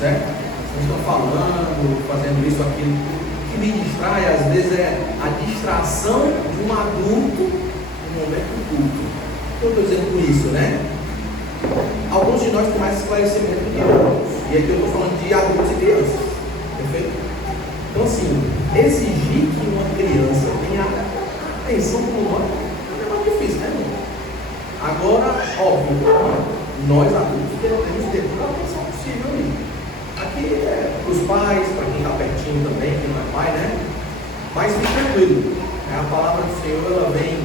certo? Não estou falando, fazendo isso, aquilo. O que me distrai, às vezes, é a distração de um adulto no momento do culto. O que eu estou dizendo com isso, né? Alguns de nós têm mais esclarecimento do que outros. E aqui eu estou falando de adultos e crianças. Perfeito? Então, assim, exigir que uma criança tenha atenção como nós é mais difícil, né, irmão? Agora, óbvio, nós adultos temos que ter toda a atenção possível ali. Aqui é para os pais, para quem está pertinho também, quem não é pai, né? Mas fique tranquilo. A palavra do Senhor, ela vem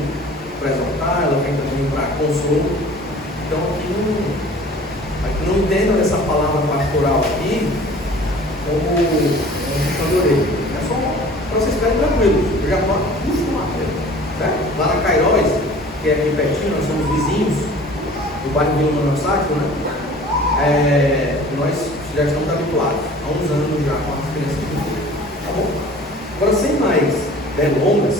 para exaltar, ela vem também para consolo. Então, aqui não entendam essa palavra pastoral aqui como puxando a orelha. É só para vocês ficarem tranquilos. Eu já estou acostumado, certo? Lá na Cairóis, que é aqui pertinho, nós somos vizinhos do bairro Vila Manossático, né? Nós já estamos habituados há uns anos já com as crianças de Deus. Tá bom? Agora, sem mais delongas,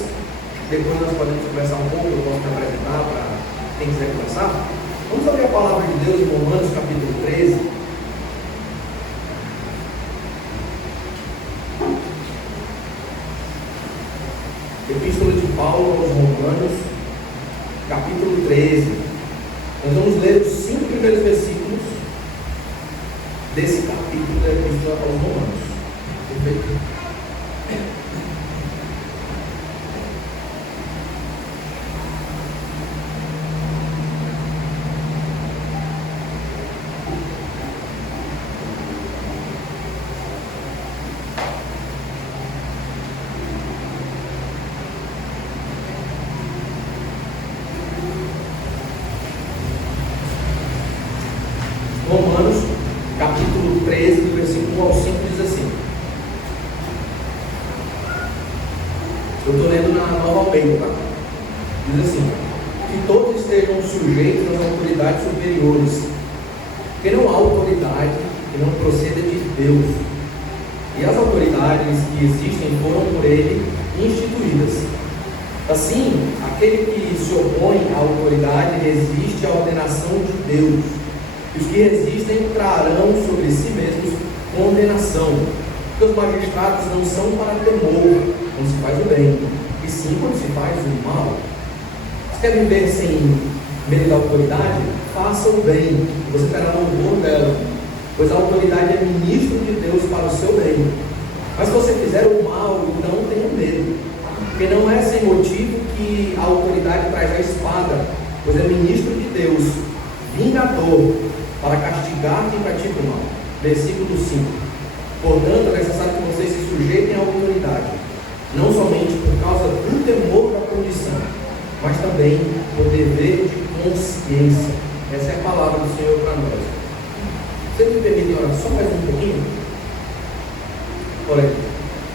depois nós podemos conversar um pouco, eu posso me apresentar para quem quiser começar. Vamos abrir a palavra de Deus em Romanos capítulo 13. Epístola de Paulo aos Romanos, capítulo 13. Nós vamos ler os 5 primeiros versículos desse capítulo da Epístola aos Romanos. Perfeito? Romanos, capítulo 13, do versículo 1 ao 5, diz assim. Eu estou lendo na Nova Almeida, tá? Diz assim: que todos estejam sujeitos às autoridades superiores, que não há autoridade que não proceda de Deus, e as autoridades que existem foram por Ele instituídas. Assim, aquele que se opõe à autoridade resiste à ordenação de Deus. E os que resistem trarão sobre si mesmos condenação, porque os magistrados não são para temor quando se faz o bem, e sim quando se faz o mal. Se quer viver sem medo da autoridade, faça o bem, e você terá louvor dela, pois a autoridade é ministro de Deus para o seu bem. Mas se você fizer o mal, então tenha medo, porque não é sem motivo que a autoridade traz a espada, pois é ministro de Deus, vingador, para castigar quem pratica o mal. Versículo 5. Portanto, é necessário que vocês se sujeitem à autoridade, não somente por causa do temor da condição, mas também por dever de consciência. Essa é a palavra do Senhor para nós. Você me permite orar só mais um pouquinho? Ora,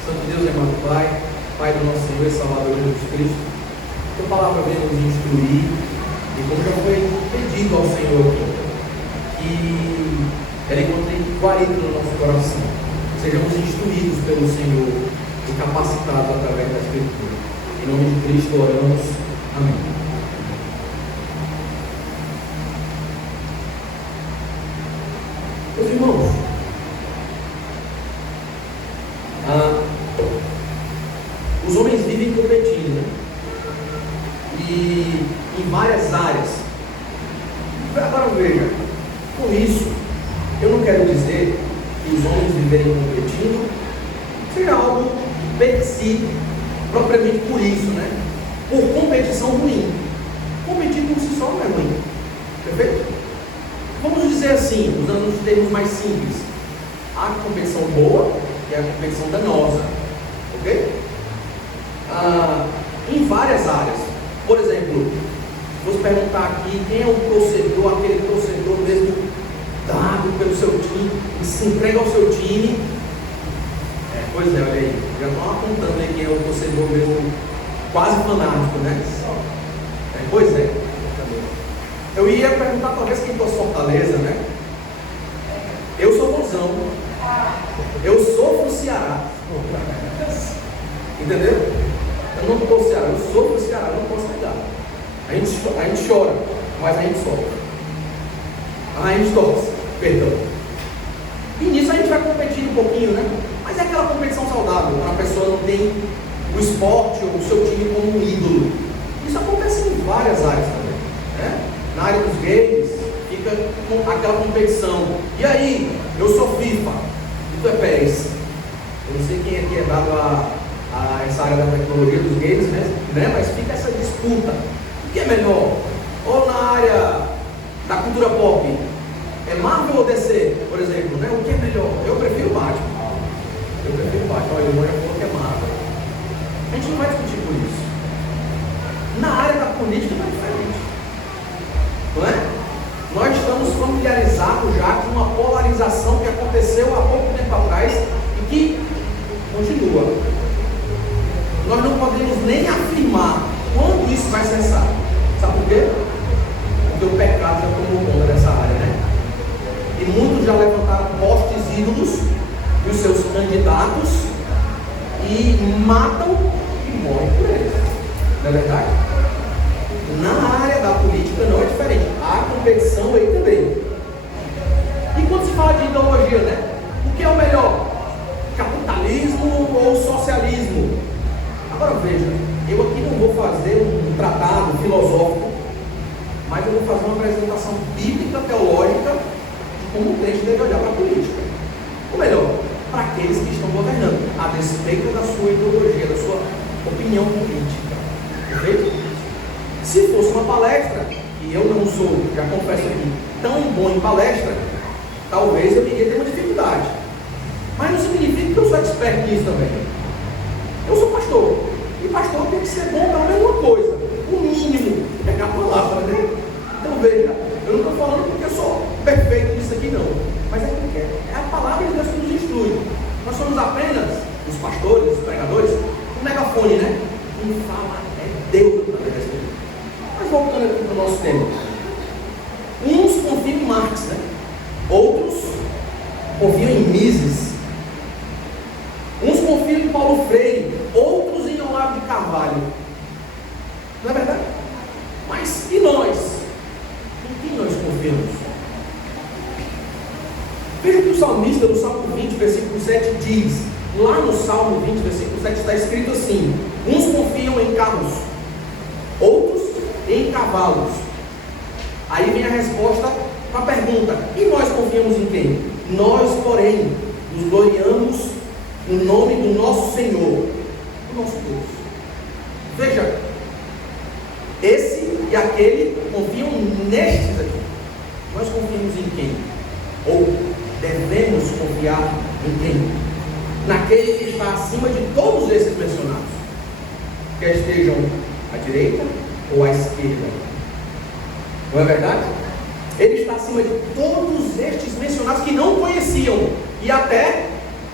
Santo Deus e amado Pai, Pai do nosso Senhor e Salvador Jesus Cristo, a tua palavra vem nos instruir, e como já foi pedido ao Senhor aqui, que ela encontre guarida no nosso coração, sejamos instruídos pelo Senhor e capacitados através da Escritura. Em nome de Cristo oramos. Amém. Meus irmãos, os homens vivem competindo, né? E em várias áreas. Agora veja, com isso, eu não quero dizer que os homens viverem competindo seja algo per si, propriamente por isso, né? Por competição ruim. Competir por si só não é ruim. Perfeito? Vamos dizer assim, usando os termos mais simples. Há competição boa e a competição danosa. Ok? Em várias áreas. Por exemplo, vou perguntar aqui quem é o torcedor, aquele torcedor mesmo dado pelo seu time, que se entrega ao seu time. Pois é, olha aí, já estão apontando aí quem é o torcedor mesmo, quase fanático, né? Pois é. Eu ia perguntar talvez quem torce Fortaleza, né? Eu sou bonzão. Eu sofro o Ceará. Entendeu? Eu não torço o Ceará, eu sofro o Ceará, não posso negar. A gente chora, mas a gente sofre. A gente torce, perdão. E nisso a gente vai competir um pouquinho, né? Mas é aquela competição saudável, quando a pessoa não tem o esporte ou o seu time como um ídolo. Isso acontece em várias áreas também, né? Na área dos games, fica com aquela competição. E aí, eu sou FIFA, e tu é PES. Eu não sei quem aqui é dado a essa área da tecnologia dos games, né? Mas fica essa disputa. O que é melhor? Ou na área da cultura pop, é Marvel ou DC, por exemplo, né? O que é melhor? Eu prefiro Batman. Olha, o irmão já falou que é Marvel. A gente não vai discutir por isso. Na área da política não é diferente, não é? Nós estamos familiarizados já com uma polarização que aconteceu há pouco tempo atrás e que continua. Nós não podemos nem afirmar quando isso vai cessar. Sabe por quê? Porque o pecado já tomou conta dessa área, né? E muitos já levantaram postes ídolos e os seus candidatos e matam e morrem por eles. Não é verdade? Na área da política não é diferente. Há competição aí também. E quando se fala de ideologia, né? O que é o melhor? Capitalismo ou socialismo? Agora veja, eu aqui não vou fazer um tratado filosófico, mas eu vou fazer uma apresentação bíblica, teológica, de como o crente deve olhar para a política. Ou melhor, para aqueles que estão governando, a despeito da sua ideologia, da sua opinião política. Perfeito? Se fosse uma palestra, e eu não sou, já confesso aqui, tão bom em palestra, talvez eu iria ter uma dificuldade. Mas não significa que eu sou expert nisso também. Eu sou pastor. E pastor tem que ser bom pelo menos uma coisa. O mínimo, pegar a palavra, né? Então veja, eu não estou falando porque eu sou perfeito nisso aqui não. Mas é porque é a palavra de Deus que nos instrui. Nós somos apenas, os pastores, os pregadores, um megafone, né? Quem fala é Deus na vida desse mundo. Mas voltando aqui para o nosso tema. Uns confiam em Marx, né? Outros confiam em Mises. Uns confiam em Paulo Freire, outros em Olavo de Carvalho. Não é verdade? Mas e nós? Em quem nós confiamos? Veja que o salmista, no Salmo 20, versículo 7, diz, lá no Salmo 20, versículo 7, está escrito assim: uns confiam em carros, outros em cavalos. Aí vem a resposta para a pergunta: e nós confiamos em quem? Nós, porém, nos gloriamos no nome do nosso Senhor, o nosso Deus. Veja, esse e aquele confiam nestes aqui. Nós confiamos em quem? Ou devemos confiar em quem? Naquele que está acima de todos esses mencionados, quer estejam à direita ou à esquerda. Não é verdade? Ele está acima de todos estes mencionados que não conheciam, e até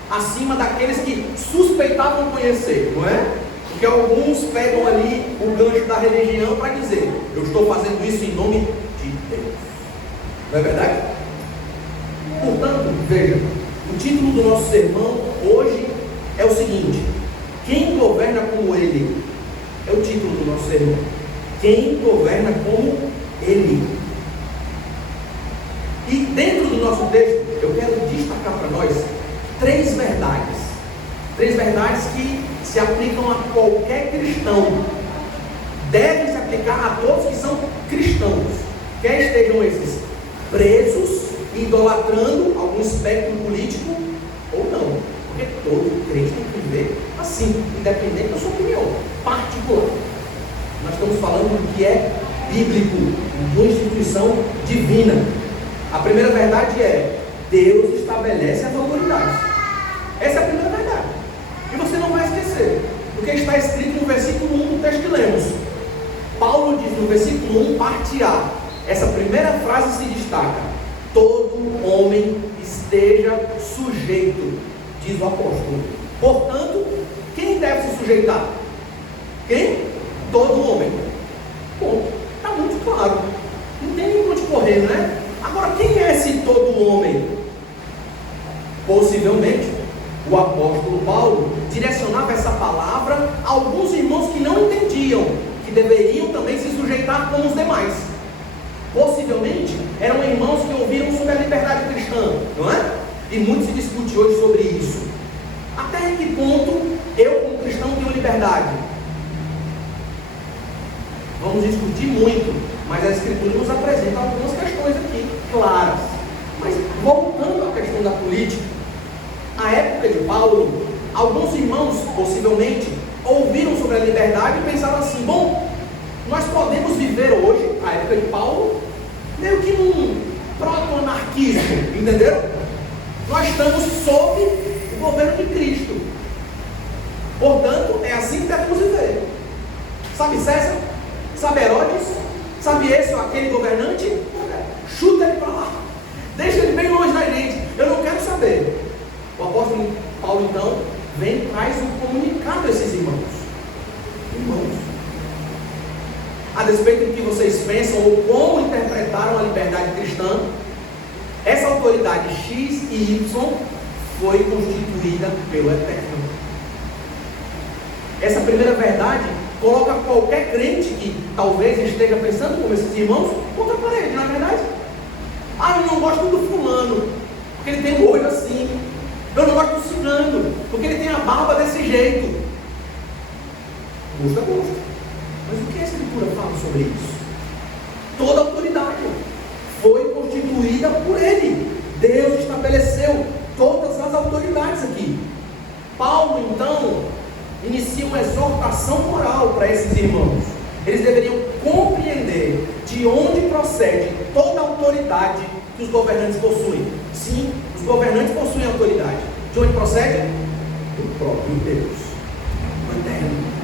acima daqueles que suspeitavam conhecer, não é? Porque alguns pegam ali o gancho da religião para dizer: eu estou fazendo isso em nome de Deus. Não é verdade? Portanto, veja, o título do nosso sermão hoje é o seguinte: quem governa como Ele? É o título do nosso sermão. Quem governa como Ele? E dentro do nosso texto, eu quero destacar para nós três verdades que se aplicam a qualquer cristão, devem se aplicar a todos que são cristãos, quer estejam esses presos, idolatrando algum espectro político ou não, porque todo crente tem que viver assim, independente da sua opinião particular. Nós estamos falando do que é bíblico, de uma instituição divina. A primeira verdade é: Deus estabelece as autoridades. Essa é a primeira verdade. E você não vai esquecer, porque está escrito no versículo 1 do texto que lemos. Paulo diz no versículo 1, parte A. Essa primeira frase se destaca: todo homem esteja sujeito, diz o apóstolo. Portanto, quem deve se sujeitar? Quem? Todo homem. Bom, está muito claro. Não tem nem onde correr, não é? Agora, quem é esse todo homem? Possivelmente, o apóstolo Paulo direcionava essa palavra a alguns irmãos que não entendiam que deveriam também se sujeitar como os demais. Possivelmente, eram irmãos que ouviram sobre a liberdade cristã, não é? E muito se discute hoje sobre isso. Até que ponto eu, como cristão, tenho liberdade? Vamos discutir muito, mas a Escritura nos apresenta algumas questões aqui, claras. Mas voltando à questão da política, a época de Paulo, alguns irmãos, possivelmente, ouviram sobre a liberdade e pensaram assim: bom, nós podemos viver hoje, a época de Paulo, meio que num proto-anarquismo, entenderam? Nós estamos sob o governo de Cristo. Portanto, é assim que devemos viver. Sabe César? Sabe Herodes? Sabe esse ou aquele governante? Chuta ele para lá. Deixa ele bem longe da gente. Eu não quero saber. O apóstolo Paulo, então, vem e traz um comunicado a esses irmãos. Irmãos, a despeito do que vocês pensam ou como interpretaram a liberdade cristã, essa autoridade X e Y foi constituída pelo Eterno. Essa primeira verdade coloca qualquer crente que talvez esteja pensando como esses irmãos contra a parede, não é verdade? Ah, eu não gosto do fulano, porque ele tem um olho assim. Eu não gosto do cigano, porque ele tem a barba desse jeito. Gosto é gosto. Mas o que a Escritura fala sobre isso? Toda autoridade foi constituída por Ele. Deus estabeleceu todas as autoridades aqui. Paulo, então, inicia uma exortação moral para esses irmãos. Eles deveriam compreender de onde procede toda a autoridade que os governantes possuem. Sim, os governantes possuem autoridade. De onde procede? Do próprio Deus, do Eterno.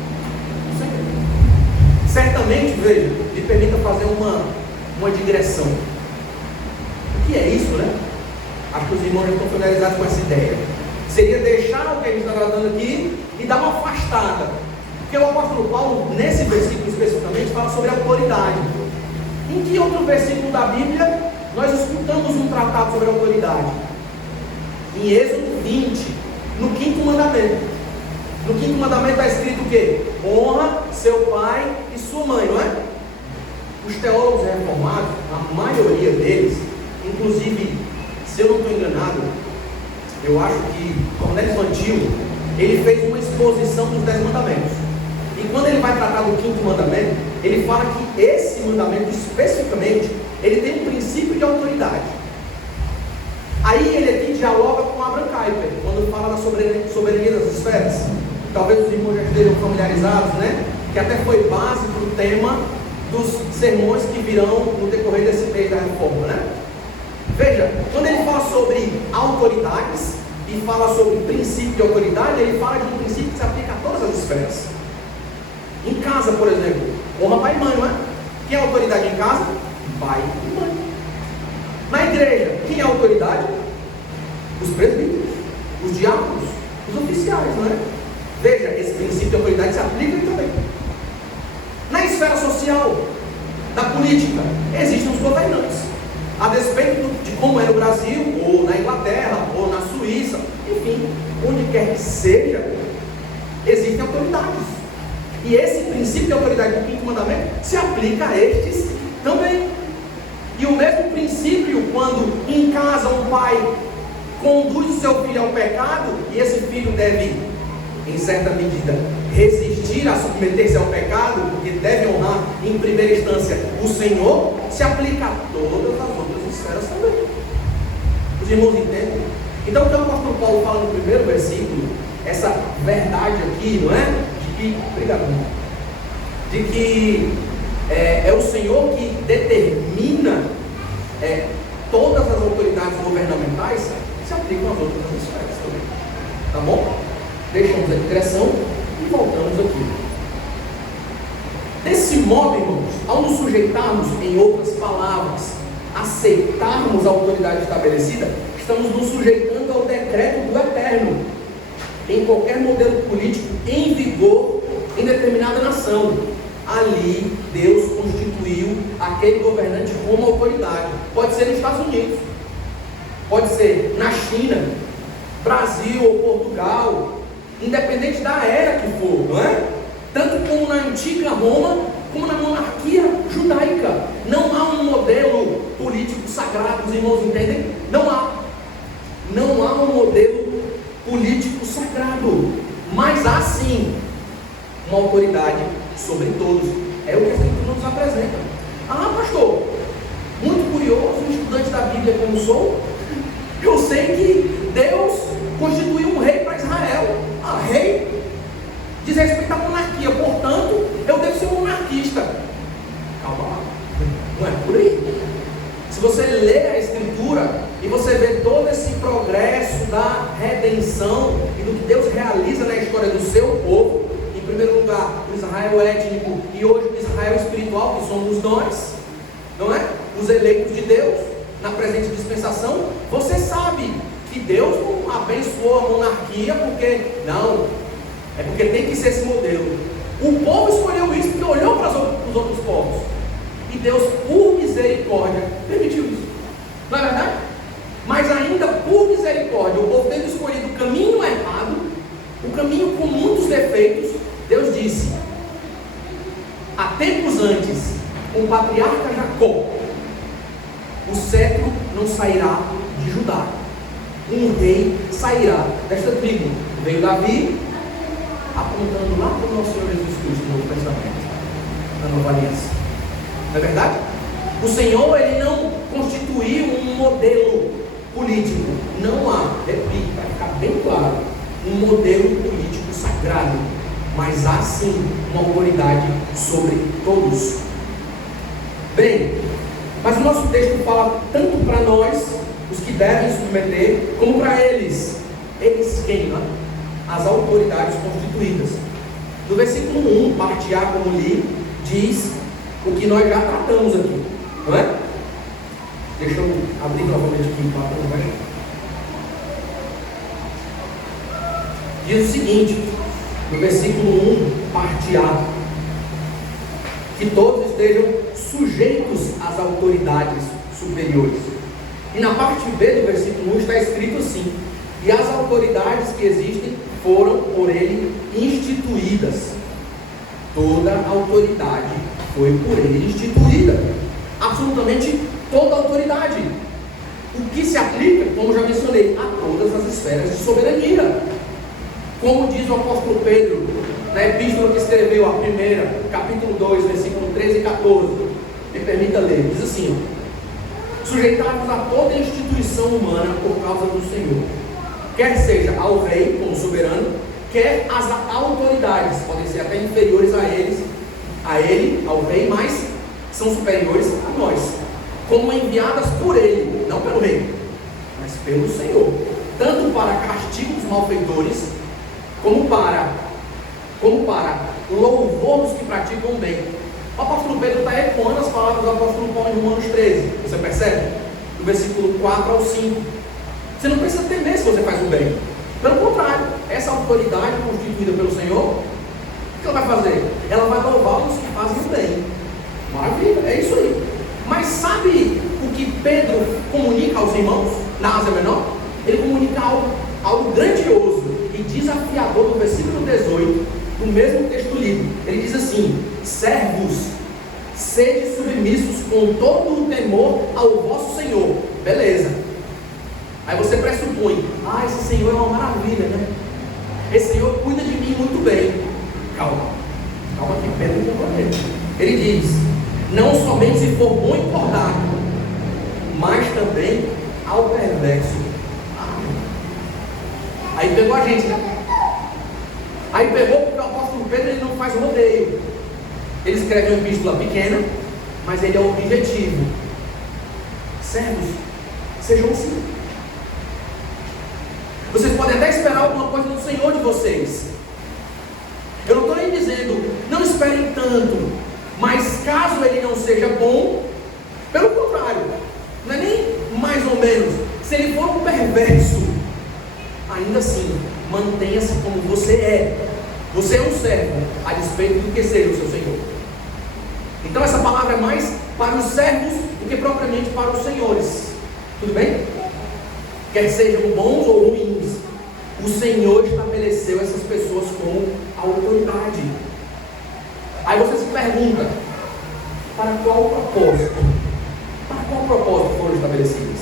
Certamente, veja, me permita fazer uma digressão. O que é isso, né? Acho que os irmãos já estão familiarizados com essa ideia. Seria deixar o que a gente está tratando aqui e dar uma afastada. Porque o apóstolo Paulo, nesse versículo especificamente, fala sobre autoridade. Em que outro versículo da Bíblia nós escutamos um tratado sobre autoridade? Em Êxodo 20, no 5º mandamento. No 5º mandamento está escrito o quê? Honra seu pai e sua mãe, não é? Os teólogos reformados, a maioria deles, inclusive, se eu não estou enganado, eu acho que Cornélio Vantil, ele fez uma exposição dos 10 mandamentos. E quando ele vai tratar do 5º mandamento, ele fala que esse mandamento especificamente, ele tem um princípio de autoridade. Aí ele aqui dialoga com Abraham Kuyper, quando fala da soberania das esferas. Talvez os irmãos já estejam familiarizados, né? Que até foi base para o tema dos sermões que virão no decorrer desse mês da reforma, né? Veja, quando ele fala sobre autoridades e fala sobre princípio de autoridade, ele fala de um princípio que se aplica a todas as esferas. Em casa, por exemplo, honra pai e mãe, não é? Quem é a autoridade em casa? Pai e mãe. Na igreja, quem é a autoridade? Os presbíteros, os diáconos, os oficiais, não é? Veja, esse princípio de autoridade se aplica também. Na esfera social, da política, existem os governantes. A despeito de como é no Brasil, ou na Inglaterra, ou na Suíça, enfim, onde quer que seja, existem autoridades. E esse princípio de autoridade do 5º mandamento se aplica a estes também. E o mesmo princípio, quando em casa um pai conduz o seu filho ao pecado, e esse filho deve, em certa medida, resistir a submeter-se ao pecado, porque deve honrar em primeira instância o Senhor, se aplica a todas as outras esferas também. Os irmãos entendem? Então o que o apóstolo Paulo fala no primeiro versículo, essa verdade aqui, não é? De que, obrigado, de que é o Senhor que determina todas as autoridades governamentais, se aplicam às outras esferas também. Tá bom? Deixamos a digressão e voltamos aqui. Desse modo, irmãos, ao nos sujeitarmos, em outras palavras, aceitarmos a autoridade estabelecida, estamos nos sujeitando ao decreto do Eterno, em qualquer modelo político em vigor em determinada nação. Ali, Deus constituiu aquele governante como autoridade. Pode ser nos Estados Unidos, pode ser na China, Brasil ou Portugal, independente da era que for, não é? Tanto como na antiga Roma, como na monarquia judaica. Não há um modelo político sagrado, os irmãos entendem? Não há um modelo político sagrado, mas há sim uma autoridade sobre todos. É o que a Escritura nos apresenta. Ah, pastor, muito curioso, um estudante da Bíblia como sou, eu sei que Deus constituiu um rei para Israel. Ah, rei diz respeito à monarquia, portanto, eu devo ser um monarquista. Calma lá, não é por aí. Se você lê a Escritura e você vê todo esse progresso da redenção e do que Deus realiza na história do seu povo, em primeiro lugar, o Israel étnico e hoje o Israel espiritual, que somos nós, não é? Os eleitos de Deus, na presente dispensação, você sabe que Deus não abençoou a monarquia porque, não, é porque tem que ser esse modelo. O povo escolheu isso porque olhou para os outros povos. E Deus, por misericórdia, permitiu isso. Não é verdade? Mas ainda por misericórdia, o povo tendo escolhido o caminho errado, o caminho com muitos defeitos, Deus disse, há tempos antes, com o patriarca Jacó, o cetro não sairá de Judá. Um rei sairá desta tribo. Veio Davi, apontando lá para o nosso Senhor Jesus Cristo no Novo Testamento, na Nova Aliança. Não é verdade? O Senhor, Ele não constituiu um modelo político. Não há, repito, para ficar bem claro, um modelo político sagrado. Mas há sim uma autoridade sobre todos. Bem, mas o nosso texto fala tanto para nós, os que devem submeter, como para eles. Eles quem? Né? As autoridades constituídas. No versículo 1, parte A, como li, diz o que nós já tratamos aqui, não é? Deixa eu abrir novamente aqui para a gente. Diz o seguinte, no versículo 1, parte A, que todos estejam sujeitos às autoridades superiores. E na parte B do versículo 1 está escrito assim: e as autoridades que existem foram por ele instituídas. Toda a autoridade foi por ele instituída. Absolutamente toda a autoridade. O que se aplica, como já mencionei, a todas as esferas de soberania. Como diz o apóstolo Pedro, na epístola que escreveu, a primeira, capítulo 2, versículo 13 e 14. Me permita ler, diz assim: sujeitar-vos a toda instituição humana por causa do Senhor, quer seja ao rei como soberano, quer às autoridades, podem ser até inferiores a ele, ao rei, mas são superiores a nós, como enviadas por ele, não pelo rei, mas pelo Senhor, tanto para castigo dos malfeitores, como para louvor dos que praticam o bem. O apóstolo Pedro está ecoando as palavras do apóstolo Paulo em Romanos 13, você percebe? Do versículo 4 ao 5. Você não precisa temer se você faz o bem. Pelo contrário, essa autoridade constituída pelo Senhor, o que ela vai fazer? Ela vai louvar os que fazem o bem. Maravilha, é isso aí. Mas sabe o que Pedro comunica aos irmãos na Ásia Menor? Ele comunica algo grandioso e desafiador do versículo 18, do mesmo texto lido. Ele diz assim: servos, sede submissos com todo o temor ao vosso Senhor. Beleza. Aí você pressupõe: esse Senhor é uma maravilha, né? Esse Senhor cuida de mim muito bem. Calma que Pedro não compreende. Ele diz: não somente se for bom e cordato, mas também ao perverso. Aí pegou a gente, né? Aí pegou porque o apóstolo Pedro, ele não faz rodeio. Ele escreve uma epístola pequena, mas ele é objetivo. Servos, sejam assim. Vocês podem até esperar alguma coisa do Senhor de vocês. Eu não estou nem dizendo, não esperem tanto. Mas caso ele não seja bom, pelo contrário, não é nem mais ou menos. Se ele for um perverso, ainda assim, mantenha-se como você é. Você é um servo, a despeito do que seja o seu Senhor. Então essa palavra é mais para os servos do que propriamente para os senhores. Tudo bem? Quer sejam bons ou ruins, o Senhor estabeleceu essas pessoas com autoridade. Aí você se pergunta: para qual propósito? Para qual propósito foram estabelecidas?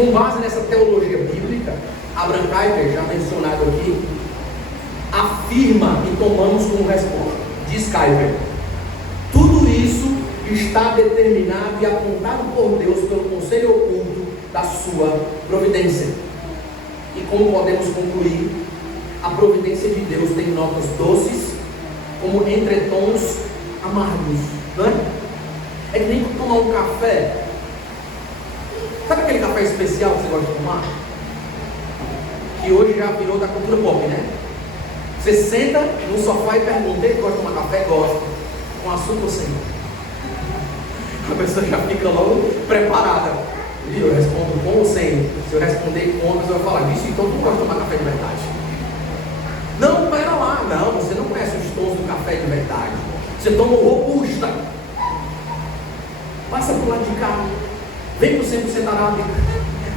Com base nessa teologia bíblica, Abraham Kuyper, já mencionado aqui, afirma e tomamos como resposta. Diz Kuyper: tudo isso está determinado e apontado por Deus pelo conselho oculto da sua providência. E como podemos concluir, a providência de Deus tem notas doces como entretons amargos, não é? É que nem tomar um café. Sabe aquele café especial que você gosta de tomar? Que hoje já virou da cultura pop, né? Você senta no sofá e pergunta: ele gosta de tomar café? Gosta. Com açúcar ou sem? A pessoa já fica logo preparada. Eu respondo com ou sem. Se eu responder com, a pessoa vai falar: vixe, então tu gosta de tomar café de verdade? Não, pera lá. Não, você não conhece os tons do café de verdade. Você toma o robusta. Passa pro lado de cá. Vem pro 100% arábica.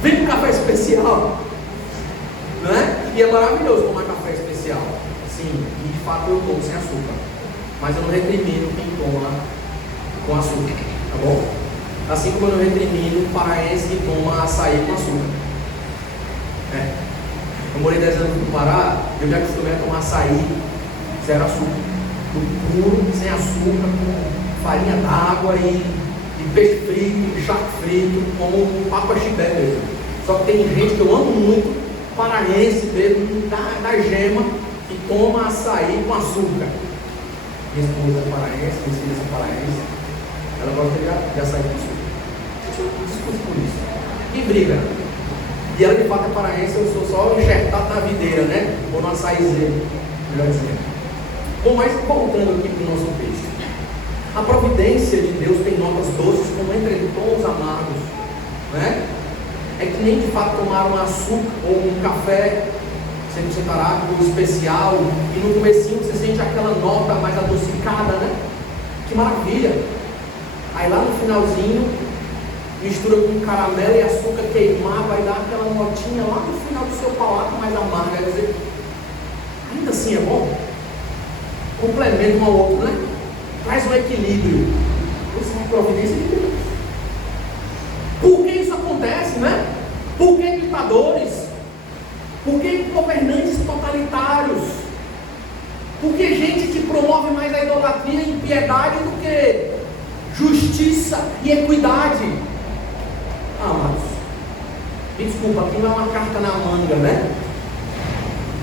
Vem pro café especial. Não é? E é maravilhoso tomar café especial. Sim, e de fato eu tomo sem açúcar. Mas eu não recrimino quem toma com açúcar. Tá bom? Assim como eu não recrimino o paraense que toma açaí com açúcar. Eu morei 10 anos no Pará, eu já acostumei a tomar açaí zero açúcar. Puro, sem açúcar, com farinha d'água e peixe frito, charque frito, como um papa chibé mesmo. Só que tem gente que eu amo muito, paraense mesmo, da gema, que toma açaí com açúcar. Minha esposa é paraense, minhas filhas são paraense, ela gosta de açaí com açúcar. Eu discuto por isso. E briga. E ela de fato é paraense, eu sou só enxertado na videira, né? Ou no açaizeiro, melhor dizendo. Bom, mas voltando aqui para o nosso texto. A providência de Deus tem notas doces como entretons amargos, né? É que nem de fato tomar um açúcar ou um café 100% arábico especial e no comecinho você sente aquela nota mais adocicada, né? Que maravilha! Aí lá no finalzinho mistura com caramelo e açúcar queimado, vai dar aquela notinha lá no final do seu palato mais amarga. Quer dizer, ainda assim é bom? Complementa um ao outro, né? Traz um equilíbrio. Isso é uma providência de Deus. Por que isso acontece, né? Por que ditadores? Por que governantes totalitários? Por que gente que promove mais a idolatria e impiedade do que justiça e equidade? Amados, me desculpa, aqui não é uma carta na manga, né?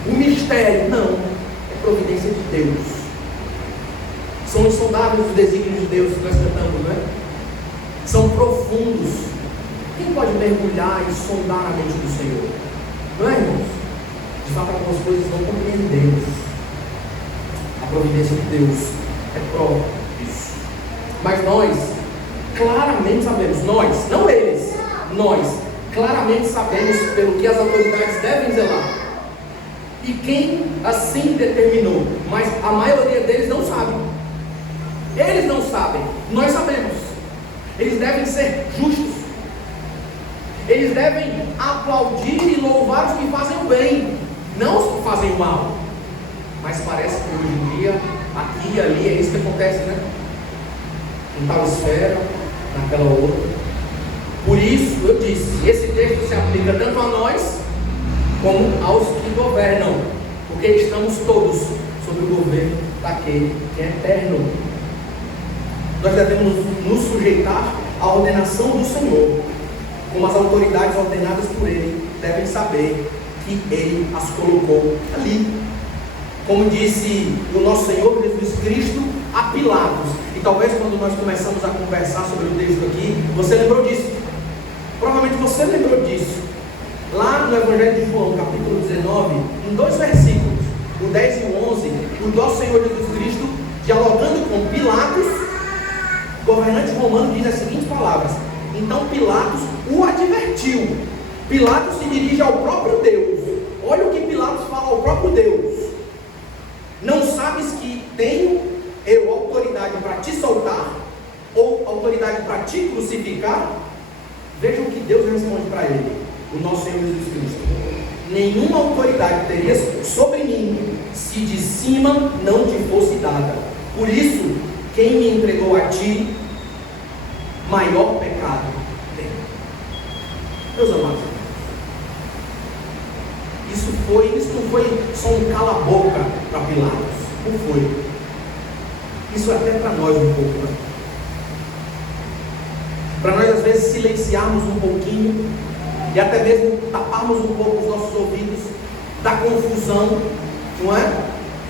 O mistério, não, é providência de Deus. São insondáveis os desígnios de Deus que nós cantamos, né? São profundos. Quem pode mergulhar e sondar a mente do Senhor? Não é, irmãos? De fato, algumas coisas não compreendemos. A providência de Deus é prova disso. Mas nós claramente sabemos, nós, não eles, nós claramente sabemos pelo que as autoridades devem zelar. E quem assim determinou, mas a maioria deles não sabe. Eles não sabem, nós sabemos. Eles devem ser justos. Eles devem aplaudir e louvar os que fazem o bem, não os que fazem o mal. Mas parece que hoje em dia, aqui e ali, é isso que acontece, né? Em tal esfera, naquela outra. Por isso, eu disse, esse texto se aplica tanto a nós, como aos que governam. Porque estamos todos sob o governo daquele que é eterno. Nós devemos nos sujeitar à ordenação do Senhor, como as autoridades ordenadas por Ele devem saber que Ele as colocou ali. Como disse o nosso Senhor Jesus Cristo a Pilatos, e talvez quando nós começamos a conversar sobre o texto aqui, você lembrou disso. Provavelmente você lembrou disso. Lá no Evangelho de João, capítulo 19, em 2 versículos, o 10 e o 11, o nosso Senhor Jesus Cristo, dialogando com Pilatos, governante romano, diz as seguintes palavras: então Pilatos o advertiu. Pilatos se dirige ao próprio Deus. Olha o que Pilatos fala ao próprio Deus: não sabes que tenho eu autoridade para te soltar, ou autoridade para te crucificar? Veja o que Deus responde para ele, o nosso Senhor Jesus Cristo: nenhuma autoridade teria sobre mim, se de cima não te fosse dada. Por isso, quem me entregou a ti, maior pecado tem. Meus amados, isso não foi só um cala-boca para Pilatos. Não foi. Isso é até para nós um pouco, né? Para nós às vezes silenciarmos um pouquinho e até mesmo taparmos um pouco os nossos ouvidos da confusão, não é?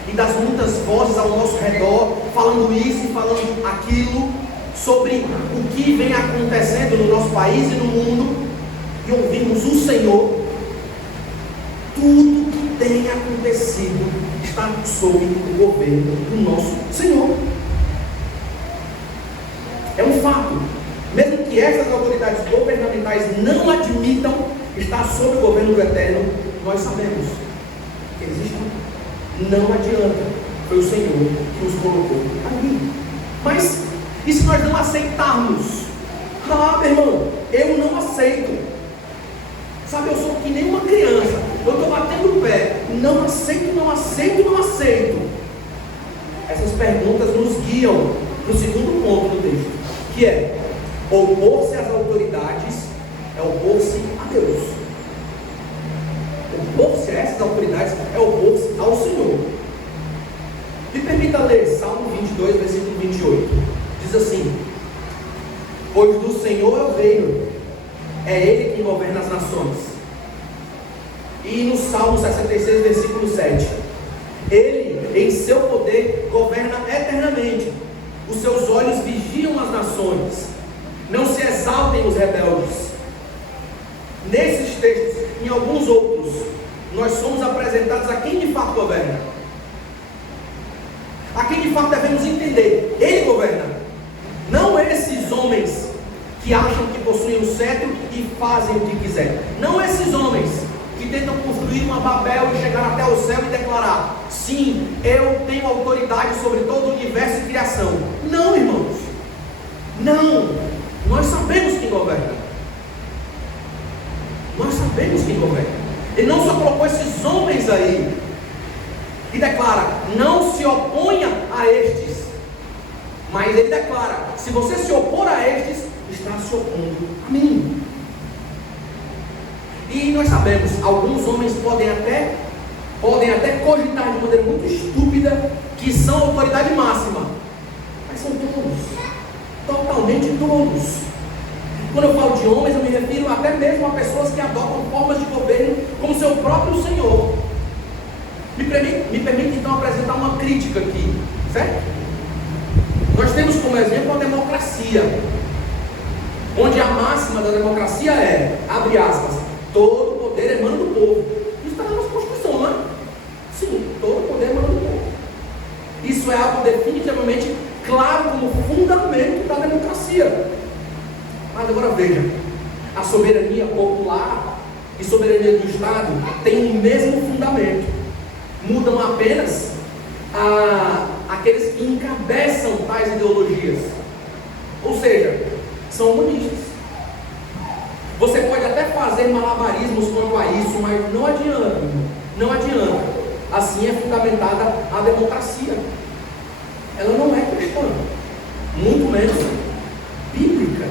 E das muitas vozes ao nosso redor, falando isso e falando aquilo, sobre o que vem acontecendo no nosso país e no mundo, e ouvirmos o Senhor. Tudo que tem acontecido está sob o governo do nosso Senhor. É um fato. Mesmo que essas autoridades governamentais não admitam estar sob o governo do Eterno, nós sabemos que existe. Não adianta. Foi o Senhor que os colocou ali. Mas, e se nós não aceitarmos? Ah, meu irmão, eu não aceito. Sabe, eu sou que nem uma criança. Eu estou batendo o pé. Não aceito, não aceito, não aceito. Essas perguntas nos guiam para o segundo ponto do texto, que é: opor-se às autoridades é opor-se a Deus. Opor-se a essas autoridades é opor-se ao Senhor. Me permita ler Salmo 22, versículo 28. Diz assim: pois do Senhor é o reino, é Ele quem governa as nações. E no Salmo 66, versículo 7: Ele, em seu poder, governa eternamente. Os seus olhos vigiam as nações. Não se exaltem os rebeldes. Nesses textos, em alguns outros, nós somos apresentados a quem de fato governa. A quem de fato devemos entender. Ele governa. Não esses homens que acham que possuem o cetro e fazem o que quiser. Não esses homens que tentam construir uma Babel e chegar até o céu e declarar: sim, eu tenho autoridade sobre todo o universo e criação. Não, irmãos. Não. Nós sabemos quem governa. Nós sabemos quem governa. Ele não só colocou esses homens aí e declara: não se oponha a estes. Mas ele declara: se você se opor a estes, está se opondo a mim. E nós sabemos, alguns homens podem até cogitar de maneira muito estúpida que são autoridade máxima, mas são tolos, totalmente tolos. Quando eu falo de homens, eu me refiro até mesmo a pessoas que adotam formas de governo como seu próprio Senhor. Me permite então apresentar uma crítica aqui, certo? Nós temos como exemplo a democracia, onde a máxima da democracia é, abre aspas, todo o poder emana do povo. Isso está na nossa Constituição, não é? Sim, todo o poder emana do povo. Isso é algo definitivamente claro como fundamento da democracia. Mas agora veja, a soberania popular e soberania do Estado têm o mesmo fundamento. Mudam apenas aqueles que encabeçam tais ideologias. Ou seja, são humanistas. Você pode até fazer malabarismos quanto a isso, mas não adianta, não adianta. Assim é fundamentada a democracia. Ela não é cristã, muito menos bíblica.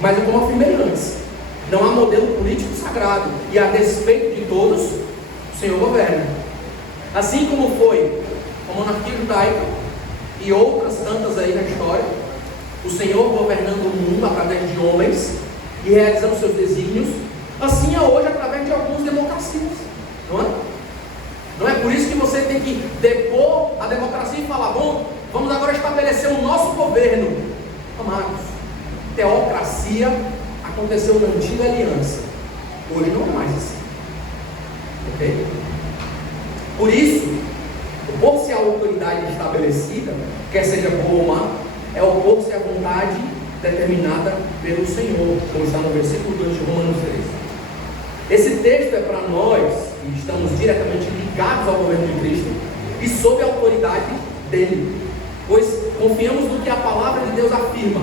Mas como afirmei antes, não há modelo político sagrado, e a despeito de todos, o Senhor governa. Assim como foi a monarquia judaica e outras tantas aí na história, o Senhor governando o mundo através de homens e realizando seus desígnios, assim é hoje através de algumas democracias, não é? Não é por isso que você tem que depor a democracia e falar: bom, vamos agora estabelecer o nosso governo. Amados, teocracia aconteceu na antiga aliança, hoje não é mais assim, ok? Por isso, opor-se à autoridade estabelecida, quer seja boa ou má, é opor-se à vontade determinada pelo Senhor, como está no versículo 2 de Romanos 3. Esse texto é para nós, que estamos diretamente ligados ao governo de Cristo e sob a autoridade dele, pois confiamos no que a palavra de Deus afirma.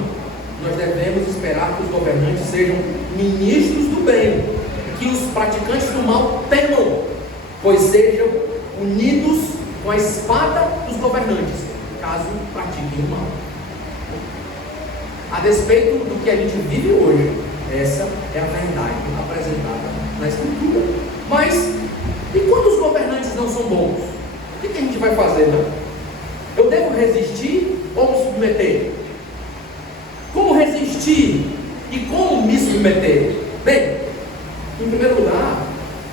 Nós devemos esperar que os governantes sejam ministros do bem, que os praticantes do mal temam, pois sejam unidos com a espada dos governantes, caso pratiquem o mal. A despeito do que a gente vive hoje, Essa é a verdade apresentada na Escritura. Mas, e quando os governantes não são bons? O que a gente vai fazer, não? Eu devo resistir ou me submeter? Como resistir e como me submeter? Bem, em primeiro lugar,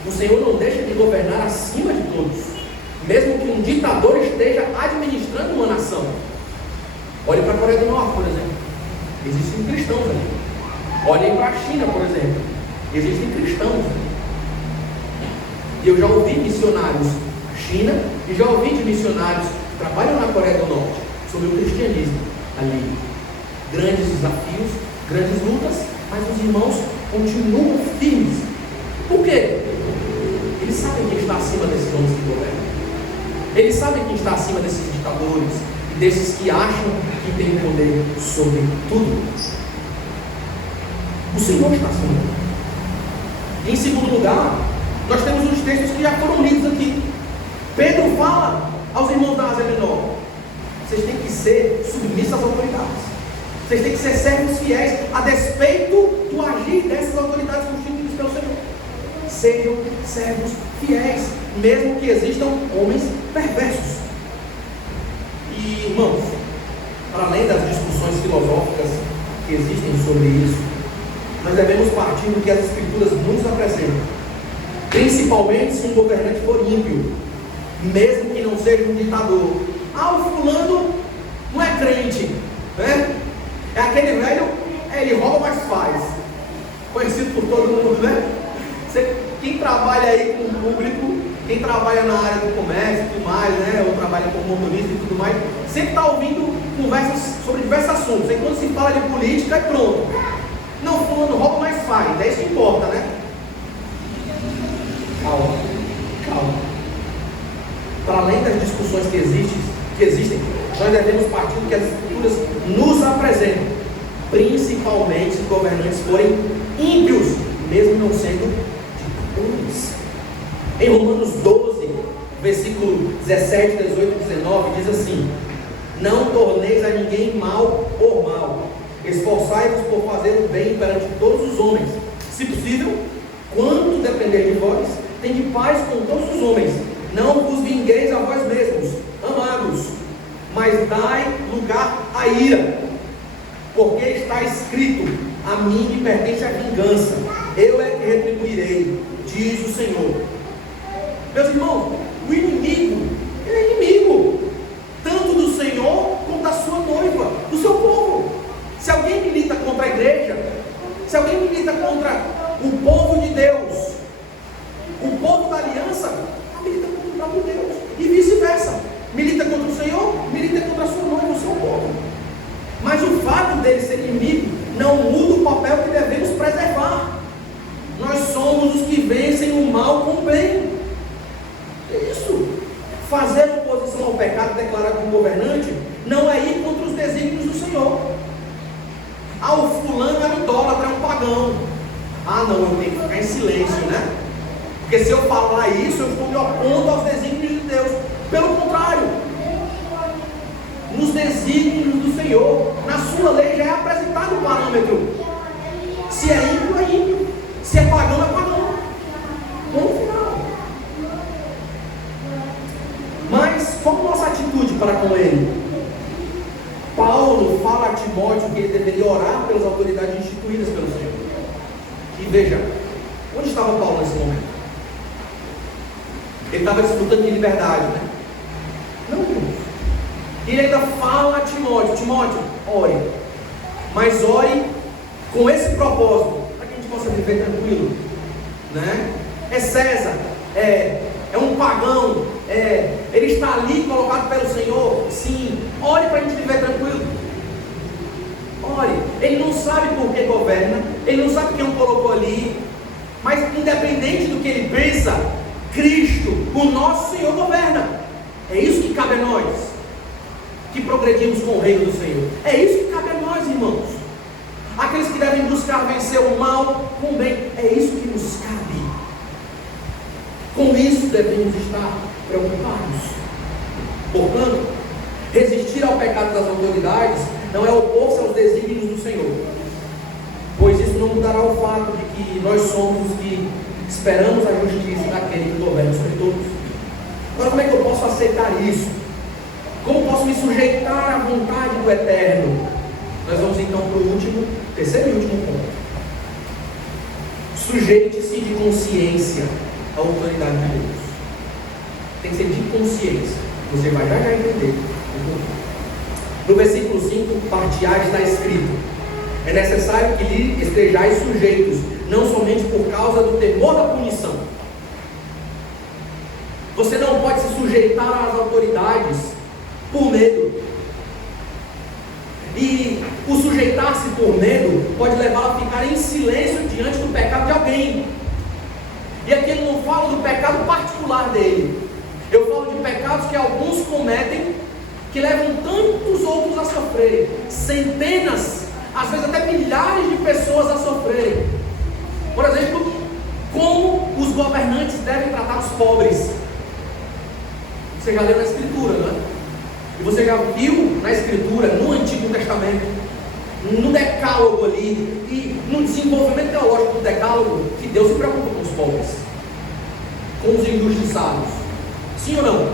o Senhor não deixa de governar acima de todos, mesmo que um ditador esteja administrando uma nação. Olhe para a Coreia do Norte, por exemplo. Existem cristãos ali. Olhem para a China, por exemplo. Existem cristãos ali. E eu já ouvi missionários na China e já ouvi de missionários que trabalham na Coreia do Norte sobre o cristianismo ali. Grandes desafios, grandes lutas, mas os irmãos continuam firmes. Por quê? Eles sabem quem está acima desses homens que governam. Eles sabem quem está acima desses ditadores e desses que acham que têm poder sobre tudo. O Senhor está acima. Em segundo lugar, nós temos os textos que já foram lidos aqui. Pedro fala aos irmãos da Ásia Menor: vocês têm que ser submissos às autoridades. Vocês têm que ser servos fiéis, a despeito do agir dessas autoridades constituídas pelo Senhor. Sejam servos fiéis, mesmo que existam homens perversos. E, irmãos, para além das discussões filosóficas que existem sobre isso, nós devemos partir do que as Escrituras nos apresentam, principalmente se um governante for ímpio, mesmo que não seja um ditador. O fulano não é crente, né? É aquele velho, ele rouba, mas faz. Conhecido por todo mundo, né? Quem trabalha aí com o público, quem trabalha na área do comércio e tudo mais, né? Ou trabalha como motorista e tudo mais, sempre está ouvindo conversas sobre diversos assuntos. Aí quando se fala de política, é pronto. Não, fulano rouba, mas faz. É isso que importa, né? Calma, calma. Para além das discussões que existem, nós devemos partir do que as Escrituras nos apresentam, principalmente se os governantes forem ímpios, mesmo não sendo ditadores. Em Romanos 12, versículo 17, 18 e 19, diz assim: não torneis a ninguém mal por mal, esforçai-vos por fazer o bem perante todos os homens. Se possível, quanto depender de vós, tende paz com todos os homens. Não vos vingueis a vós mesmos, amados, mas dai lugar à ira, porque está escrito: a mim me pertence a vingança, eu é que retribuirei, diz o Senhor. Meus irmãos, o inimigo, ele é inimigo, tanto do Senhor quanto da sua noiva, do seu povo. Se alguém milita contra a igreja, se alguém milita contra o povo de Deus, o povo da aliança, milita contra o próprio Deus, e vice-versa. Milita contra o Senhor, milita contra a sua noiva, o seu povo. Mas o fato dele ser inimigo não muda o papel que devemos preservar. Nós somos os que vencem o mal com o bem. É isso. Fazer oposição ao pecado declarado como governante não é ir contra os desígnios do Senhor. O fulano é um idólatra, é um pagão. Não, eu tenho que ficar em silêncio, né? Porque se eu falar isso, eu estou me opondo aos desígnios de Deus. Pelo contrário, nos desígnios do Senhor, na sua lei já é apresentado o parâmetro. Se é ímpio, é ímpio. Se é pagão, é pagão. Ponto final. Mas qual a nossa atitude para com ele? Paulo fala a Timóteo que ele deveria orar pelas autoridades instituídas pelo Senhor. E veja, onde estava Paulo nesse momento? Ele estava desfrutando de liberdade, né? Não, irmãos. E ele ainda fala a Timóteo: Timóteo, ore. Mas ore com esse propósito, para que a gente possa viver tranquilo, né? É César, é um pagão, ele está ali colocado pelo Senhor. Sim, ore para a gente viver tranquilo. Ore. Ele não sabe por que governa, ele não sabe quem o colocou ali, mas independente do que ele pensa, Cristo, o nosso Senhor, governa. É isso que cabe a nós, que progredimos com o reino do Senhor. É isso que cabe a nós, irmãos. Aqueles que devem buscar vencer o mal com o bem. É isso que nos cabe. Com isso devemos estar preocupados. Portanto, resistir ao pecado das autoridades não é opor-se aos desígnios do Senhor, pois isso não mudará o fato de que nós somos os que esperamos a justiça daquele que governa sobre todos. Agora, como é que eu posso aceitar isso? Como posso me sujeitar à vontade do Eterno? Nós vamos então para o terceiro e último ponto. Sujeite-se de consciência à autoridade de Deus. Tem que ser de consciência. Você vai já entender. No versículo 5, parte A está escrito: é necessário que lhe estejais sujeitos, não somente por causa do temor da punição. Você não pode se sujeitar às autoridades por medo. E o sujeitar-se por medo pode levá-lo a ficar em silêncio diante do pecado de alguém. E aqui ele não fala do pecado particular dele. Eu falo de pecados que alguns cometem, que levam tantos outros a sofrerem. Centenas, às vezes até milhares de pessoas a sofrerem. Por exemplo, como os governantes devem tratar os pobres. Você já leu na Escritura, não é? E você já viu na Escritura, no Antigo Testamento, no Decálogo ali, e no desenvolvimento teológico do Decálogo, que Deus se preocupa com os pobres, com os injustiçados. Sim ou não?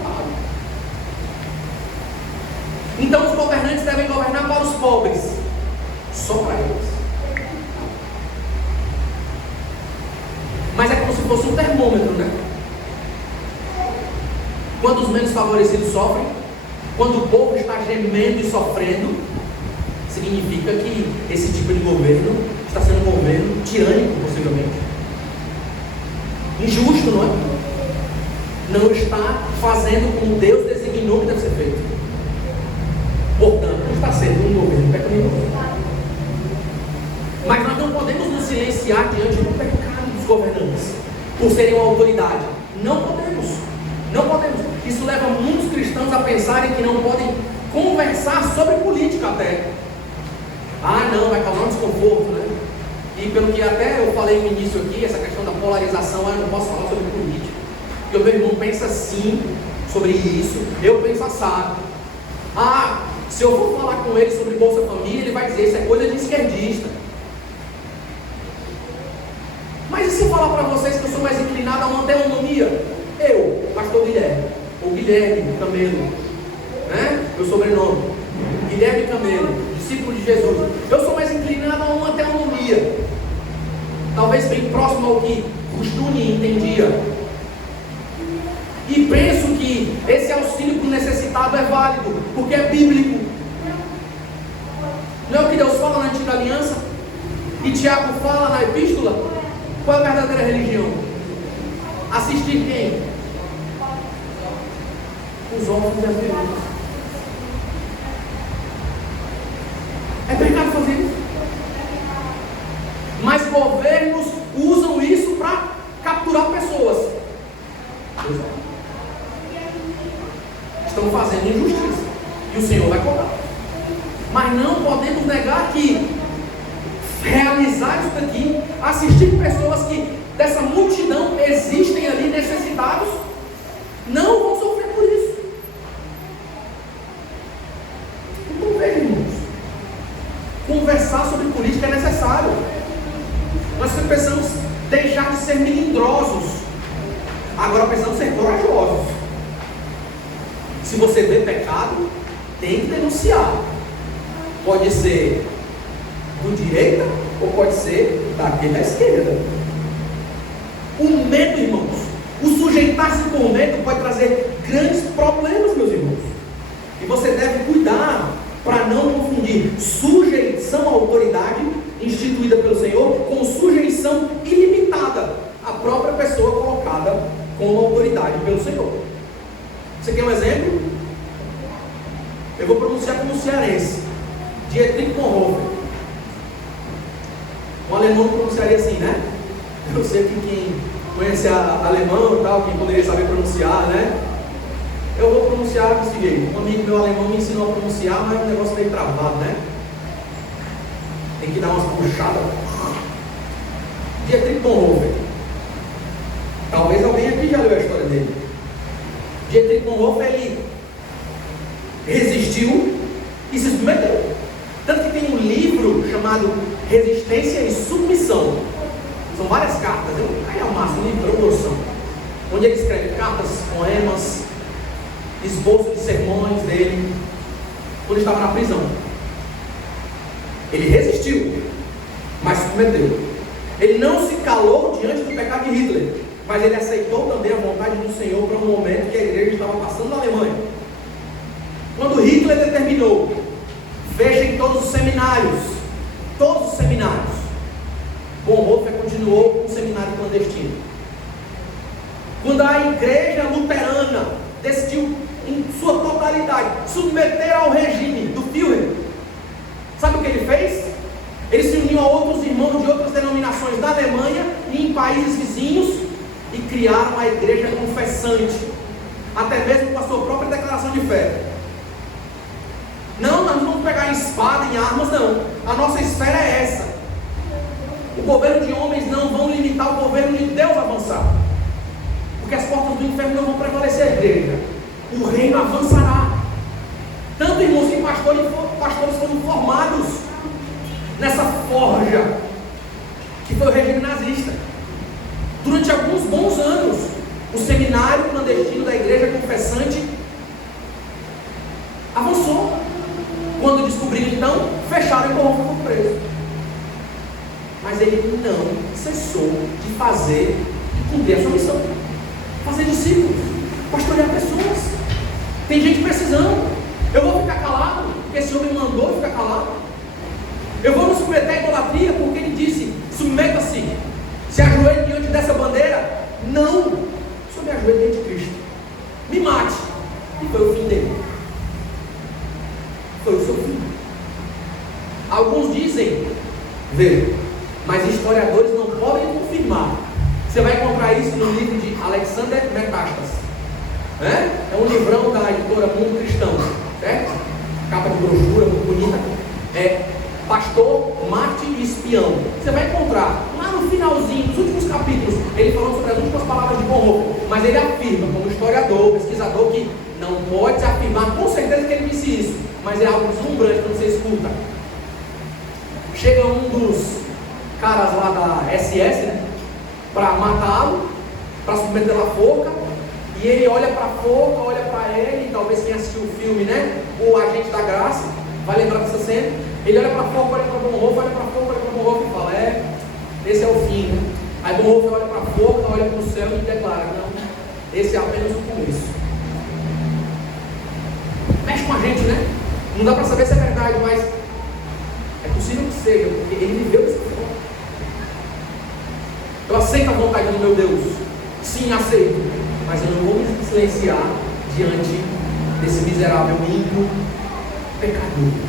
Claro. Então os governantes devem governar para os pobres, só para eles. Mas é como se fosse um termômetro, né? Quando os menos favorecidos sofrem, quando o povo está gemendo e sofrendo, significa que esse tipo de governo está sendo um governo tirânico, possivelmente. Injusto, não é? Não está fazendo como Deus designou que deve ser feito. Portanto, não está sendo um governo pecaminoso. Mas nós não podemos nos silenciar diante do pecado dos governantes, por serem uma autoridade. Não podemos. Não podemos. Isso leva muitos cristãos a pensarem que não podem conversar sobre política até. Ah, não, vai causar um desconforto, né? E pelo que até eu falei no início aqui, essa questão da polarização, eu não posso falar sobre política. Porque o meu irmão pensa assim sobre isso, eu penso assado. Ah, se eu for falar com ele sobre Bolsa Família, ele vai dizer, isso é coisa de esquerdista. Mas e se eu falar para vocês que eu sou mais inclinado a uma teonomia? Eu, pastor Guilherme, ou Guilherme Camelo, né? Meu sobrenome, Guilherme Camelo, discípulo de Jesus. Eu sou mais inclinado a uma teonomia, talvez bem próximo ao que Rustuni entendia. E penso que esse auxílio para o necessitado é válido, porque é bíblico. Não é o que Deus fala na Antiga Aliança? E Tiago fala na Epístola? Qual é a verdadeira religião? Assistir quem? Os órfãos e as viúvas. É pecado fazer isso. Mas governos usam isso para capturar pessoas. Estão fazendo injustiça. E o Senhor vai cobrar. Mas não podemos negar que realizar isso daqui, assistir pessoas que dessa multidão existem ali necessitados, não vão sofrer por isso. Então veja, irmãos, conversar sobre política é necessário. Nós precisamos deixar de ser melindrosos. Agora precisamos ser corajosos. Se você vê pecado, tem que denunciar. Pode ser do direita ou pode ser daquele da esquerda. O medo, irmãos, o sujeitar-se por medo pode trazer grandes problemas, meus irmãos. E você deve cuidar para não confundir sujeição à autoridade instituída pelo Senhor com sujeição ilimitada à própria pessoa colocada como autoridade pelo Senhor. Você quer um exemplo? Eu vou pronunciar como cearense. Dietrich Bonhoeffer. Um alemão pronunciaria assim, né? Eu sei que quem conhece alemão e tal, quem poderia saber pronunciar, né? Eu vou pronunciar desse jeito. Um amigo meu alemão me ensinou a pronunciar, mas é um negócio meio travado, né? Tem que dar umas puxadas. Dietrich Bonhoeffer. Talvez alguém aqui já leu a história dele. Dietrich Bonhoeffer, ele resistiu e se submeteu. Tanto que tem um livro chamado resistência e submissão. São várias cartas, aí é o máximo, um livro grossão, onde ele escreve cartas, poemas, esboço de sermões dele, quando estava na prisão. Ele resistiu, mas submeteu. Ele não se calou diante do pecado de Hitler, mas ele aceitou também a vontade do Senhor para um momento que a igreja estava passando na Alemanha. Quando Hitler determinou, fechem todos os seminários, Bonhoeffer continuou com o seminário clandestino. Quando a igreja luterana decidiu, em sua totalidade, submeter ao regime do Führer, sabe o que ele fez? Ele se uniu a outros irmãos de outras denominações da Alemanha e em países vizinhos e criaram a igreja confessante, até mesmo com a sua própria declaração de fé. Não, nós não vamos pegar em espada, em armas, não. A nossa esfera é essa. O governo de homens não vão limitar o governo de Deus a avançar, porque as portas do inferno não vão prevalecer a igreja. O reino avançará. Tanto irmãos e pastores foram formados nessa forja que foi o regime nazista. Durante alguns bons anos, o seminário clandestino da igreja confessante avançou. Quando descobriram, então, fecharam e Bonhoeffer foi preso. Mas ele não cessou de fazer e cumprir a sua missão. Fazer discípulos, pastorear pessoas. Tem gente precisando. Eu vou ficar calado porque esse homem mandou ficar calado? Eu vou me submeter à idolatria porque ele disse: submeta-se, se ajoelhe diante dessa bandeira? Não, só me ajoelhe diante de Cristo, me mate. E foi o fim dele. Foi o seu fim. Alguns dizem, veja, mas historiadores não podem confirmar. Você vai encontrar isso no livro de Alexander Metastas, é um livrão da editora Mundo Cristão, certo? Capa de brochura muito bonita. Pastor, Marte e Espião. Você vai encontrar lá no finalzinho, nos últimos capítulos, ele falando sobre as últimas palavras de Bonhoeffer. Mas ele afirma, como historiador, pesquisador, que não pode se afirmar com certeza que ele disse isso, mas é algo deslumbrante quando você escuta. Chega um dos caras lá da SS, para matá-lo, para submetê-lo à forca, e ele olha para a forca, olha para ele, talvez quem assistiu o filme, o Agente da Graça, vai lembrar dessa cena. Ele olha para a forca, olha para Bonhoeffer, olha para a forca, olha para Bonhoeffer e fala: esse é o fim, Aí Bonhoeffer olha para a forca, olha para o céu e declara: não, esse é apenas o começo. Mexe com a gente, né? Não dá para saber se é verdade, mas é possível que seja, porque ele viveu dessa forma. Eu aceito a vontade do meu Deus, sim, aceito, mas eu não vou me silenciar diante desse miserável ímpio pecador.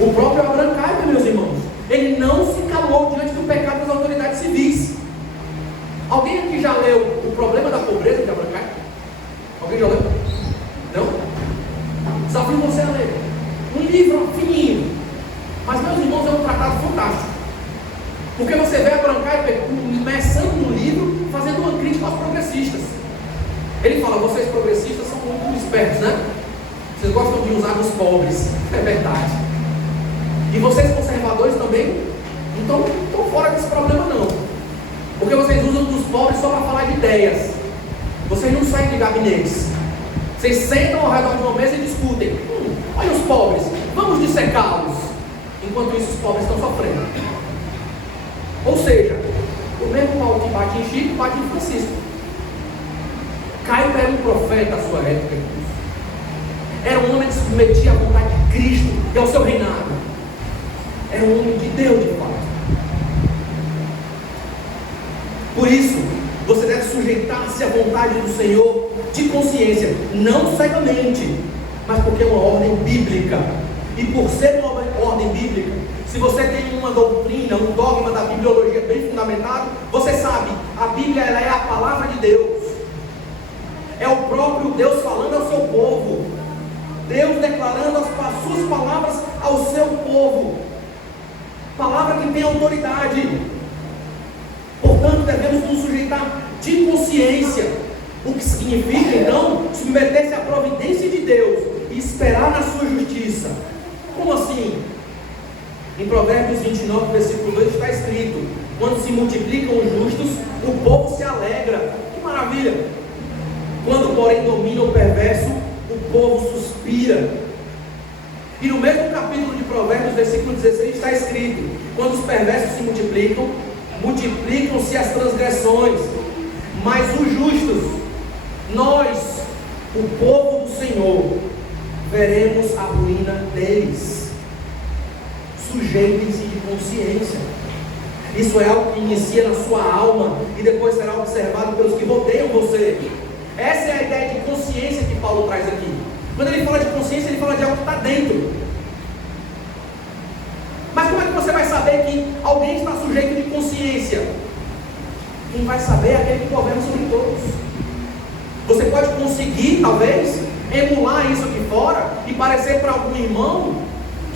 O próprio Abraham Kuyper, meus irmãos, ele não se calou diante do pecado das autoridades civis. Alguém aqui já leu O Problema da Pobreza de Abraham Kuyper? Alguém já leu? Não? Desafio você a ler. Um livro fininho, mas, meus irmãos, é um tratado fantástico. Porque você vê Abraham Kuyper começando no livro, fazendo uma crítica aos progressistas. Ele fala: vocês progressistas são muito espertos, né? Vocês gostam de usar dos pobres. É verdade. E vocês conservadores também não estão fora desse problema, não. Porque vocês usam dos pobres só para falar de ideias. Vocês não saem de gabinetes. Vocês sentam ao redor de uma mesa e discutem. Olha os pobres, vamos dissecá-los. Enquanto isso, os pobres estão sofrendo. Ou seja, o mesmo pau que bate em Chico, bate em Francisco. Kuyper era um profeta à sua época. Era um homem que se submetia à vontade de Cristo e ao seu reinado. Era um homem de Deus, de fato. Por isso, você deve sujeitar-se à vontade do Senhor de consciência, não cegamente, mas porque é uma ordem bíblica. E por ser uma ordem bíblica, se você tem uma doutrina, um dogma da bibliologia bem fundamentado, você sabe, a Bíblia ela é a palavra de Deus. É o próprio Deus falando ao seu povo. Deus declarando as suas palavras ao seu povo. Palavra que tem autoridade. Portanto, devemos nos sujeitar de consciência. O que significa, então, submeter-se à providência de Deus e esperar na sua justiça. Como assim? Em Provérbios 29, versículo 2 está escrito: quando se multiplicam os justos, o povo se alegra. Que maravilha! Quando, porém, domina o perverso, o povo suspira. E no mesmo capítulo de Provérbios, versículo 16, está escrito: quando os perversos se multiplicam, multiplicam-se as transgressões, mas os justos, nós, o povo do Senhor, veremos a ruína deles. Sujeitem-se de consciência. Isso é algo que inicia na sua alma e depois será observado pelos que rodeiam você. Essa é a ideia de consciência que Paulo traz aqui. Quando ele fala de consciência, ele fala de algo que está dentro. Mas como é que você vai saber que alguém está sujeito de consciência? Quem vai saber é aquele que governa sobre todos. Você pode conseguir, talvez, emular isso aqui fora e parecer para algum irmão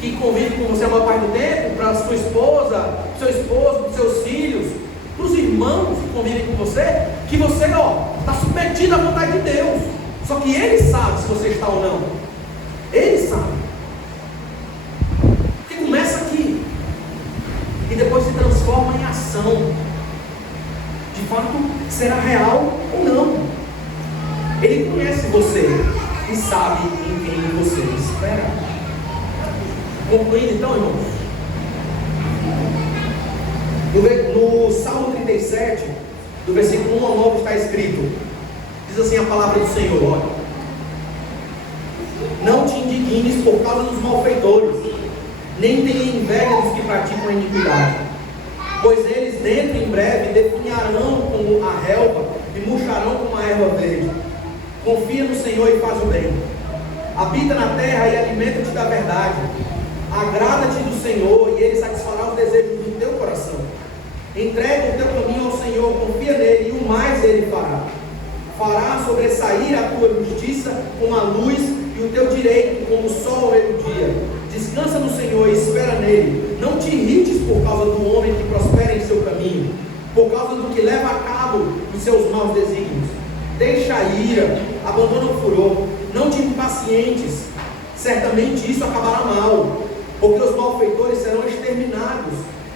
que convive com você a maior parte do tempo, para a sua esposa, para o seu esposo, para os seus filhos, para os irmãos que convivem com você, que você está submetido à vontade de Deus. Só que Ele sabe se você está ou não. Ele sabe. Que começa aqui e depois se transforma em ação. De fato, será real ou não. Ele conhece você e sabe em quem você espera. Concluindo então, irmãos, no Salmo 37, do versículo 1 ao 9 está escrito, diz assim a palavra do Senhor: olha, não te indignes por causa dos malfeitores, nem tenha inveja dos que praticam a iniquidade, pois eles dentro em breve definharão como a relva e murcharão como a erva verde. Confia no Senhor e faz o bem, habita na terra e alimenta-te da verdade. Agrada-te do Senhor e Ele satisfará os desejos do teu coração. Entrega o teu caminho ao Senhor, confia nele, e o mais Ele fará. Fará sobressair a tua justiça como a luz e o teu direito como o sol ao meio-dia. Descansa no Senhor e espera nele. Não te irrites por causa do homem que prospera em seu caminho, por causa do que leva a cabo os seus maus desígnios. Deixa a ira, abandona o furor, não te impacientes, certamente isso acabará mal. Porque os malfeitores serão exterminados,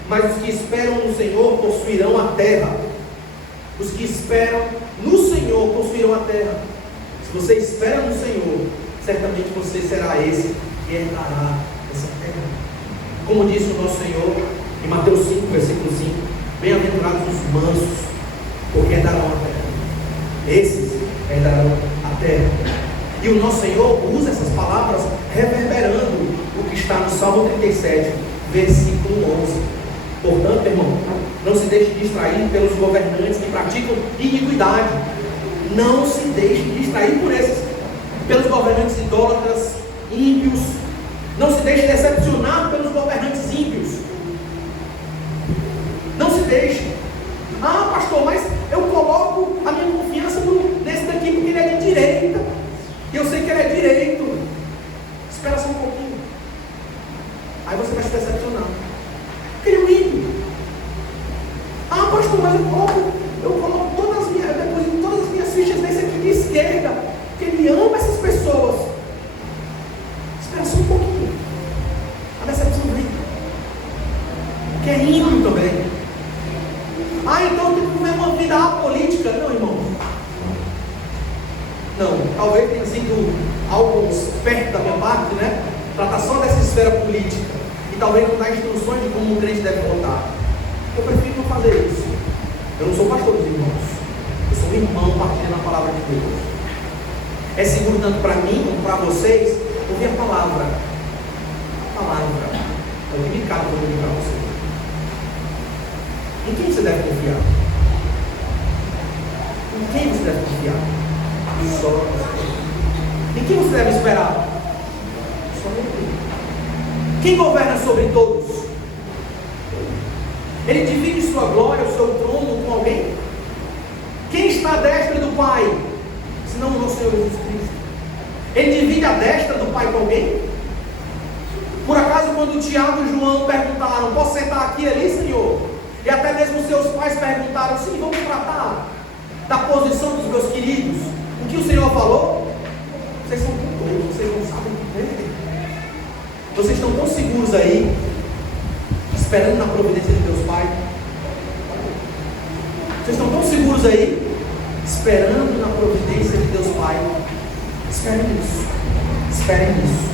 mas os que esperam no Senhor possuirão a terra. Os que esperam no Senhor possuirão a terra. Se você espera no Senhor, certamente você será esse que herdará essa terra. Como disse o nosso Senhor em Mateus 5, versículo 5: bem-aventurados os mansos, porque herdarão a terra. Esses herdarão a terra. E o nosso Senhor usa essas palavras reverberando o que está no Salmo 37, versículo 11. Portanto, irmão, não se deixe distrair pelos governantes que praticam iniquidade. Não se deixe distrair pelos governantes idólatras, ímpios. Não se deixe decepcionar pelos governantes ímpios. Não se deixe. Ah, pastor, mas eu coloco a minha confiança nesse daqui porque ele é de direita. E eu sei que ele é direito. Espera só um pouquinho. Aí você vai se decepcionar. Ele é um ímpio. Ah, pastor, mas eu coloco todas as minhas fichas nesse aqui de esquerda, porque ele ama essas pessoas. Espera só um pouquinho. A decepção vem. Que é ímpio também. Ah, então eu tenho que viver uma vida apolítica. Não, irmão. Não, talvez tenha sido algo perto da minha parte, né? Tratar só dessa esfera política e talvez não dar instruções de como um crente deve votar. Eu prefiro não fazer isso. Eu não sou pastor dos irmãos, eu sou um irmão partilhando a palavra de Deus. É seguro tanto para mim como para vocês ouvir a palavra. A palavra é o que me cabe para ouvir para vocês. Em quem você deve confiar? Em quem você deve confiar? Só. Em quem você deve esperar? Só nele. Quem governa sobre todos? Ele divide sua glória, o seu trono com alguém? Quem está à destra do Pai? Senão o nosso Senhor Jesus Cristo. Ele divide a destra do Pai com alguém? Por acaso quando Tiago e João perguntaram: posso sentar aqui e ali, Senhor? E até mesmo seus pais perguntaram: sim, vamos tratar da posição dos meus queridos. O que o Senhor falou? Vocês são tolos, vocês não sabem o que é. Vocês estão tão seguros aí esperando na providência de Deus Pai? Vocês estão tão seguros aí, esperando na providência de Deus Pai? Esperem nisso, esperem nisso.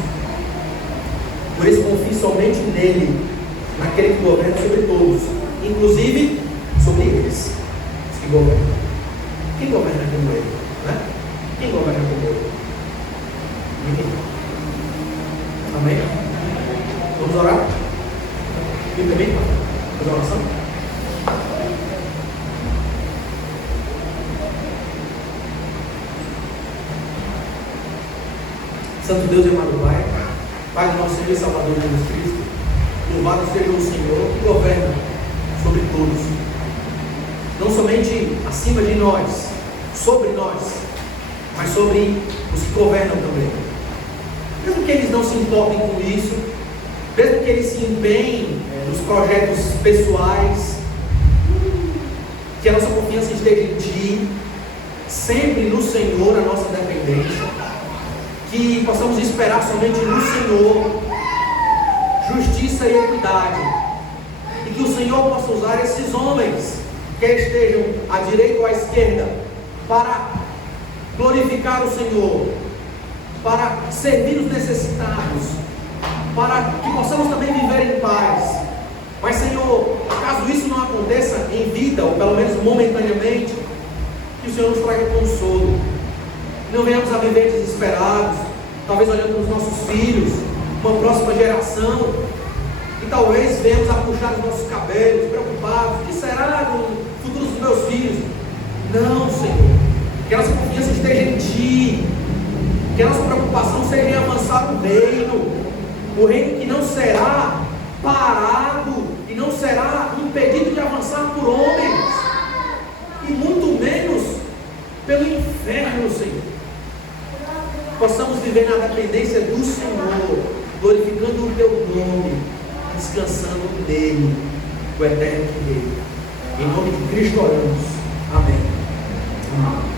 Por isso confie somente nele, naquele que governa sobre todos, inclusive sobre eles, os que governam. Quem governa como ele? Né? Quem governa como ele? Ninguém. Amém? Vamos orar? Me permite fazer uma oração? Santo Deus e amado Pai, Pai do nosso Senhor e Salvador Jesus Cristo, louvado seja o Senhor que governa sobre todos, não somente acima de nós, sobre nós, mas sobre os que governam também. Mesmo que eles não se importem com isso, mesmo que eles se empenhem nos projetos pessoais, que a nossa confiança esteja em Ti, sempre no Senhor a nossa dependência, que possamos esperar somente no Senhor justiça e equidade, e que o Senhor possa usar esses homens, quer estejam à direita ou à esquerda, para glorificar o Senhor, para servir os necessitados, para que possamos também viver em paz. Mas, Senhor, caso isso não aconteça em vida, ou pelo menos momentaneamente, que o Senhor nos traga consolo. Não venhamos a viver desesperados, talvez olhando para os nossos filhos, uma próxima geração, e talvez venhamos a puxar os nossos cabelos, preocupados: o que será do futuro dos meus filhos? Não, Senhor, que a nossa confiança esteja em Ti, que a nossa preocupação seja em avançar o reino que não será parado, e não será impedido de avançar por homens, e muito menos pelo inferno, Senhor. Possamos viver na dependência do Senhor, glorificando o Teu nome, descansando nele, o eterno Rei. Em nome de Cristo oramos. Amém. Amém.